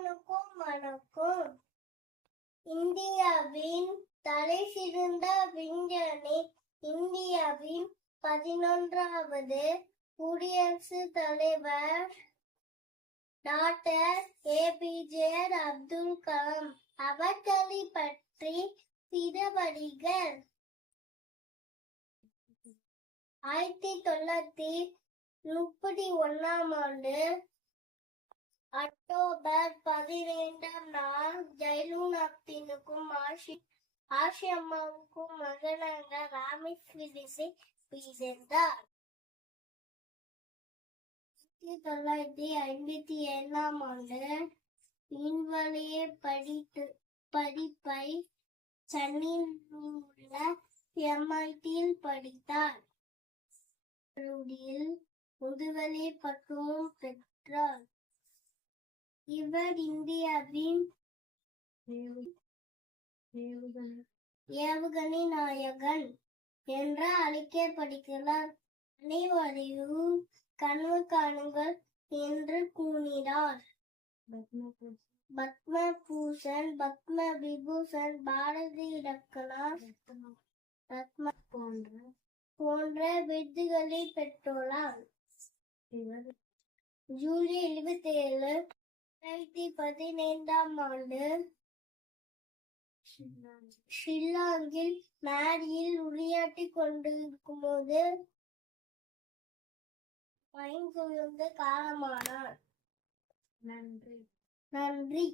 அனைவருக்கும் வணக்கம். இந்தியாவின் தலை சிறந்த விஞ்ஞானி இந்தியாவின் பதினொன்றாவது குடியரசு தலைவர் டாக்டர் ஏபிஜே அப்துல் கலாம். அவர்களை பற்றி பிறவடிகள் ஆயிரத்தி தொள்ளாயிரத்தி முப்பத்தி ஒன்னாம் ஆண்டு அக்டோபர் ஆஷி ஆஷி அம்மாவுக்கும் மகனாக ராமேஸ்வரிசை பிறந்தார் ஆயிரத்தி தொள்ளாயிரத்தி ஐம்பத்தி ஏழாம் ஆண்டு விண்வெளியை படித்து படிப்பை சென்னையில் உள்ள எம்ஐடியில் படித்தார். கல்லூரியில் பட்டமும் பெற்றார். இவர் இந்தியாவின் ஏவுகணை. நாயகன் என்று அழைக்கப்படுகிறார். அனைவரையும் கனவு காணுங்கள் என்று கூறினார். பத்ம பூஷன் பத்ம விபூஷன் பாரதி ரத்னா பத்ம போன்ற போன்ற விருதுகளை பெற்றுள்ளார் ஜூலை இருபத்தி ஏழு ரெண்டாயிரத்தி பதினைந்தாம் ஆண்டு ஷில்லாங்கில் மேரியில் உரையாற்றி கொண்டிருக்கும் போது பயன் குவிந்து காலமானார். நன்றி. நன்றி.